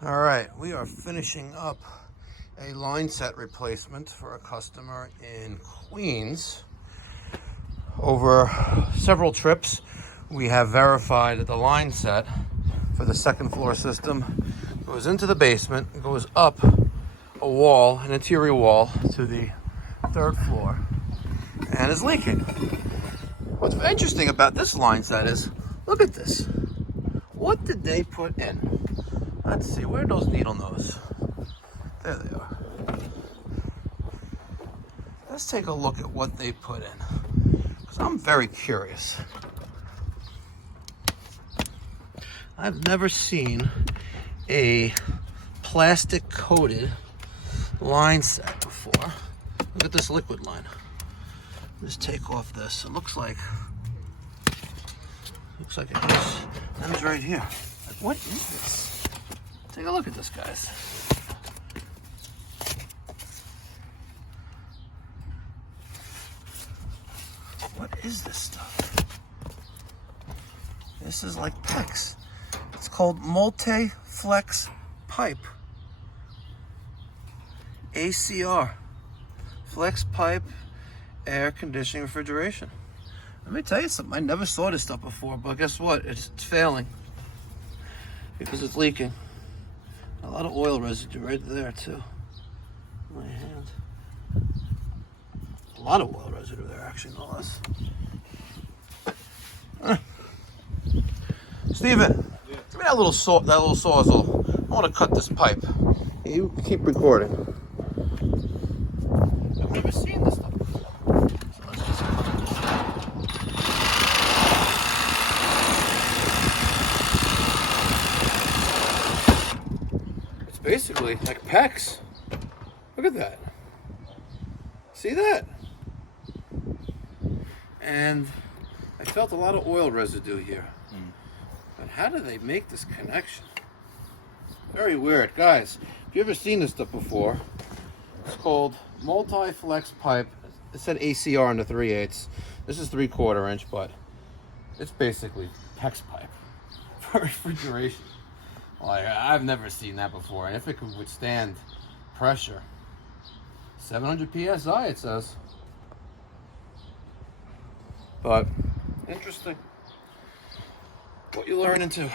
All right, we are finishing up a line set replacement for a customer in Queens. Over several trips, we have verified that the line set for the second floor system goes into the basement, goes up a wall, an interior wall, to the third floor, and is leaking. What's interesting about this line set is, look at this. What did they put in? Let's see, where are those needle nose? There they are. Let's take a look at what they put in, because I'm very curious. I've never seen a plastic coated line set before. Look at this liquid line. Just take off this. It looks like it just ends right here. Like, what is this? Take a look at this, guys. What is this stuff? This is like PEX. It's called multi-flex pipe. ACR. Flex pipe, air conditioning, refrigeration. Let me tell you something. I never saw this stuff before, but guess what? It's failing because it's leaking. A lot of oil residue right there too. My hand. A lot of oil residue there, actually, no less. Steven, yeah. Give me that little sawzall. I want to cut this pipe. You keep recording. I've never seen this stuff before. So let's just cut this. It's basically like PEX. Look at that. See that? And I felt a lot of oil residue here. But how do they make this connection? Very weird. Guys, if you've ever seen this stuff before, it's called multi-flex pipe. It said ACR on the 3/8. This is 3/4 inch, but it's basically PEX pipe for refrigeration. Like, I've never seen that before. And if it could withstand pressure, 700 PSI it says. But interesting what you learn into.